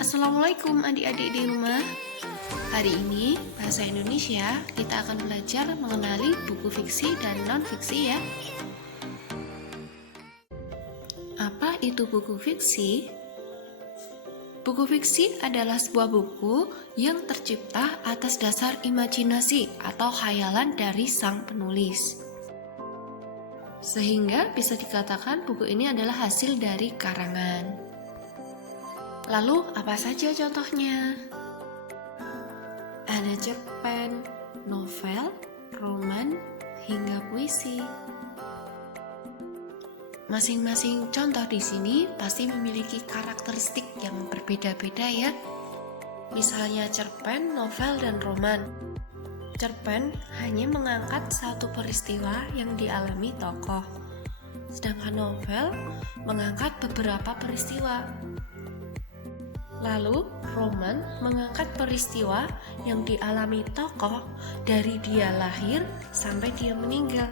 Assalamualaikum adik-adik di rumah. Hari ini bahasa Indonesia kita akan belajar mengenali buku fiksi dan non-fiksi ya. Apa itu buku fiksi? Buku fiksi adalah sebuah buku yang tercipta atas dasar imajinasi atau khayalan dari sang penulis. Sehingga bisa dikatakan buku ini adalah hasil dari karangan. Lalu apa saja contohnya? Ada cerpen, novel, roman, hingga puisi. Masing-masing contoh di sini pasti memiliki karakteristik yang berbeda-beda ya. Misalnya cerpen, novel, dan roman. Cerpen hanya mengangkat satu peristiwa yang dialami tokoh. Sedangkan novel mengangkat beberapa peristiwa. Lalu, roman mengangkat peristiwa yang dialami tokoh dari dia lahir sampai dia meninggal.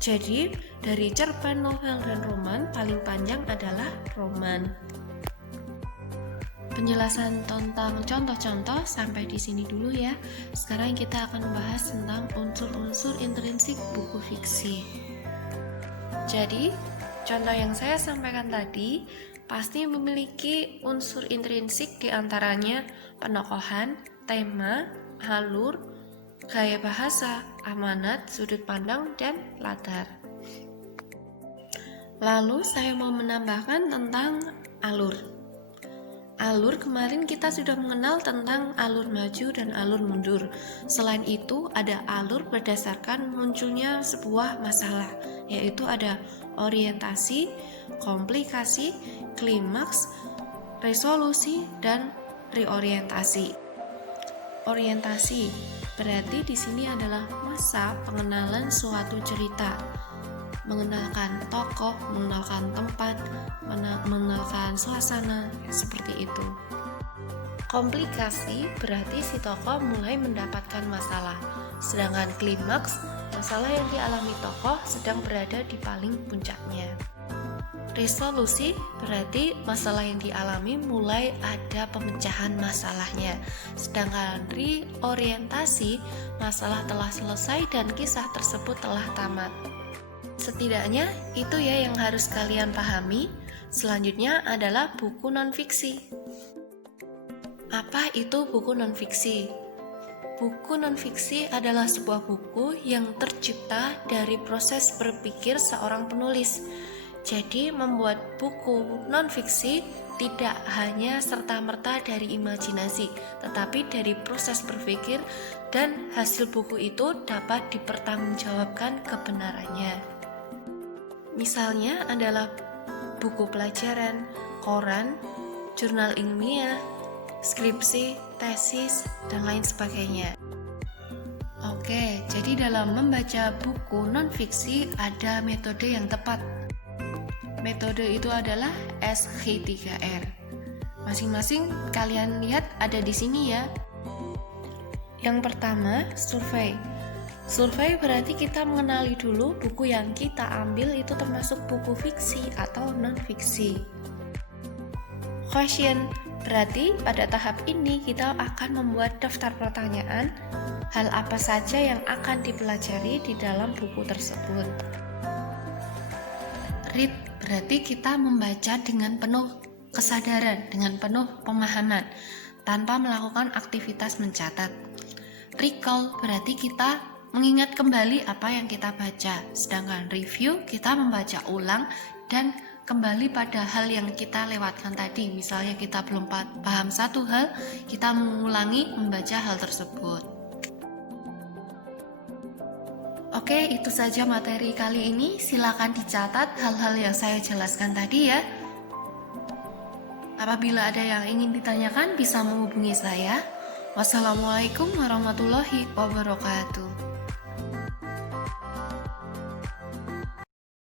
Jadi, dari cerpen, novel, dan roman paling panjang adalah roman. Penjelasan tentang contoh-contoh sampai di sini dulu ya. Sekarang kita akan membahas tentang unsur-unsur intrinsik buku fiksi. Jadi, contoh yang saya sampaikan tadi pasti memiliki unsur intrinsik diantaranya penokohan, tema, alur, gaya bahasa, amanat, sudut pandang, dan latar. Lalu saya mau menambahkan tentang alur. Alur kemarin kita sudah mengenal tentang alur maju dan alur mundur. Selain itu ada alur berdasarkan munculnya sebuah masalah, yaitu ada orientasi, komplikasi, klimaks, resolusi, dan reorientasi. Orientasi berarti di sini adalah masa pengenalan suatu cerita, mengenalkan tokoh, mengenalkan tempat, mengenalkan suasana, seperti itu. Komplikasi berarti si tokoh mulai mendapatkan masalah, sedangkan klimaks, masalah yang dialami tokoh sedang berada di paling puncaknya. Resolusi berarti masalah yang dialami mulai ada pemecahan masalahnya, sedangkan reorientasi, masalah telah selesai dan kisah tersebut telah tamat. Setidaknya itu ya yang harus kalian pahami. Selanjutnya adalah buku non-fiksi. Apa itu buku non-fiksi? Buku non-fiksi adalah sebuah buku yang tercipta dari proses berpikir seorang penulis. Jadi membuat buku non-fiksi tidak hanya serta-merta dari imajinasi, tetapi dari proses berpikir dan hasil buku itu dapat dipertanggungjawabkan kebenarannya. Misalnya adalah buku pelajaran, koran, jurnal ilmiah, skripsi, tesis, dan lain sebagainya. Oke, jadi dalam membaca buku non-fiksi ada metode yang tepat. Metode itu adalah SG3R. Masing-masing kalian lihat ada di sini ya. Yang pertama, survei. Survei berarti kita mengenali dulu buku yang kita ambil itu termasuk buku fiksi atau non-fiksi. Question berarti pada tahap ini kita akan membuat daftar pertanyaan hal apa saja yang akan dipelajari di dalam buku tersebut. Read berarti kita membaca dengan penuh kesadaran, dengan penuh pemahaman, tanpa melakukan aktivitas mencatat. Recall berarti kita mengingat kembali apa yang kita baca, sedangkan review kita membaca ulang dan kembali pada hal yang kita lewatkan tadi. Misalnya kita belum paham satu hal, kita mengulangi membaca hal tersebut. Oke, itu saja materi kali ini. Silakan dicatat hal-hal yang saya jelaskan tadi ya. Apabila ada yang ingin ditanyakan bisa menghubungi saya. Wassalamualaikum warahmatullahi wabarakatuh.